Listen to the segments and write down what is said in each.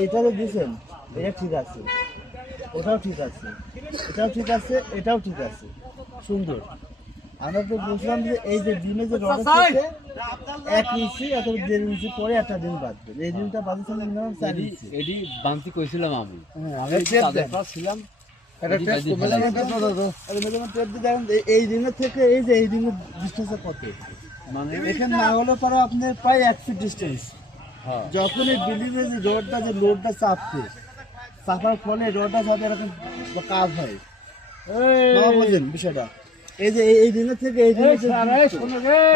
এইটা যে দিছেন এটা ঠিক আছে, ওটাও ঠিক আছে, এটাও ঠিক আছে, এটাও ঠিক আছে, সুন্দর। আমরা তো বলছিলাম যে এই যে ডিমে যে রড থেকে 1 ইঞ্চি অথবা 1.5 ইঞ্চি পরে একটা ডিম বাঁধবে, এই ডিমটা বাঁধছিলাম মিনিমাম 4 ইঞ্চি। এডি বাঁধতে কইছিলাম আমি। হ্যাঁ, আমি তাদের পাশ ছিলাম। এটা টেপ দেখেন এই ডিমের থেকে এই যে এই ডিমের ডিসটেন্সটা কত, মানে এখানে না হলে পরে আপনার প্রায় 1 ফিট ডিসটেন্স। যখন এই বিল্ডিংয়ে যে রডটা যে লোডটা চাপার ফলে রডটা সাথে এরকম কাজ হয়, বুঝলেন বিষয়টা? এই যে এই দিনের থেকে এই দিনের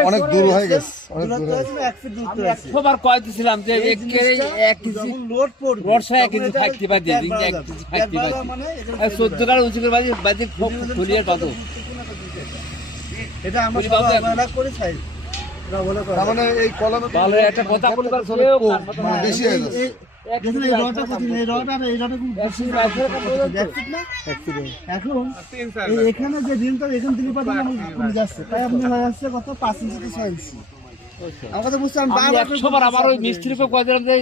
অনেক দূর হয়ে গেছে, অনেক দূর হয়ে গেছে। 1 ফিট দূর আছে। একবার কইতেছিলাম যে এক কেজি লোড পড়বে, বর্ষা 1 কেজি থাকতে পারে, দিন 1 কেজি থাকতে পারে, মানে 14 কার উঁচু করে বাজি খুব ফুলিয়ার কত এটা আমরা সবাই করে চাই। তার মানে এই কলমে তাহলে একটা কথা বলবার মানে বেশি হয়ে যাচ্ছে। দেখুন এই রডটা কত, এই রডটা আর এই রডটা খুব বেশি দেখছেন না? এখন এখানে যে ডিমটা এখান থেকে পাঠানো কমে যাচ্ছে, তাই আপনি হয়ে যাচ্ছে কত 5 ইঞ্চি থেকে 6 ইঞ্চি। আমার কথা বুঝছেন, আমি 100 বার আবার ওই মিস্ত্রিকে কই দিলাম যে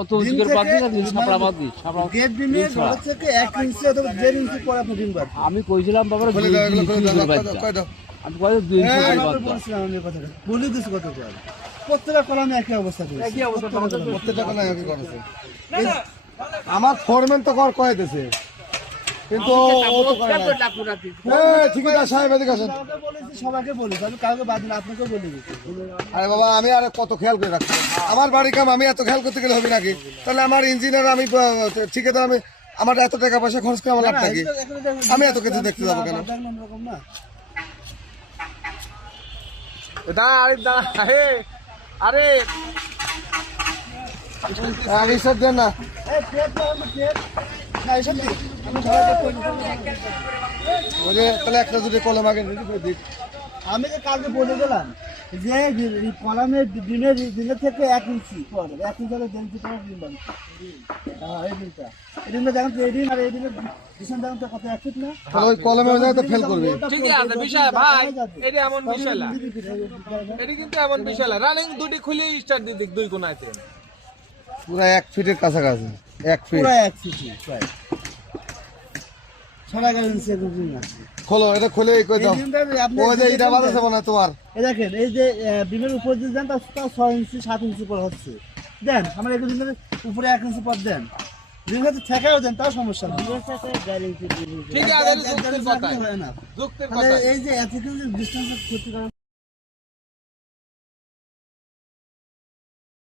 অত উঁচু করে বাঁধি না, ছাপড়া বাঁধি, ছাপড়া গেট ডিমের রড থেকে 1 ইঞ্চি অথবা 1.5 ইঞ্চি পরে আপনি ডিম বাঁধবেন। আমি কইছিলাম বাবার কয়টা আমি কই 2 ইঞ্চি করে বাঁধতাম। বলছিলাম আমি কথাটা বলে দিছি কত করে, প্রত্যেকটা কলামে একই অবস্থা করে, একই অবস্থা প্রত্যেকটা কলমে একই করেছে। আমার ফোরম্যান তো কয়েছে, কিন্তু ও তো করে না। ঠিকাদার সাহেব এদিকে আসেন। সবাইকে বলেছি, আমি কাউকে বাদ না, আপনাকেও বলে দিচ্ছি। আরে বাবা, আমি আর কত খেয়াল করে রাখছি আমার বাড়ির কাম, আমি এত খেয়াল করতে গেলে হবে নাকি? তাহলে আমার ইঞ্জিনিয়ার, আমি ঠিকাদার, আমি আমার এত টাকা পয়সা খরচ করে আমার লাভ থাকি, আমি এত কিছু দেখতে যাবো কেন? আরে সব দেন না, তাহলে একটা যদি কলম আগে আমি যে কালকে বলে দিলাম যে কলামের দিনের থেকে 1 ইঞ্চি পরে 1 ইঞ্চি হলে 1.5 ইঞ্চি পরে ডিম বাঁধবে। এই ডিমটা দেখেন তো, এই ডিম আর এই ডিমের ডিসটেন্স দেখেন তো কত, 1 ফিট না? তাহলে ওই কলমে যায় তো ফেল করবে। ঠিক আছে বিষয় ভাই, এটা এমন বিষয় না, এটা কিন্তু এমন বিষয় না। রানিং দুটি খুলে স্টার্ট দিক দুই কোণাতে পুরো 1 ফিটের কাছাকাছি, 1 ফিট পুরো 1 ফিট প্রায়। সবাই গেলেন সে ডিম আছে। খোলো, এটা খুলে কই দাও। ওই যে এটা বাতাসে মনে হয় তোমার। এই দেখেন এই যে ডিমের উপর দিয়ে দেন, তাও 6 ইঞ্চি 7 ইঞ্চি পর হচ্ছে। দেন আমার এই ডিমের উপরে 1 ইঞ্চি পর দেন, ডিমের সাথে ঠেকাও দেন, তাও সমস্যা নেই। ঠিক আছে, হয় না। যুক্তির তাহলে কথা। এই যে এতক্ষণ ডিস্টেন্স ক্ষতি করা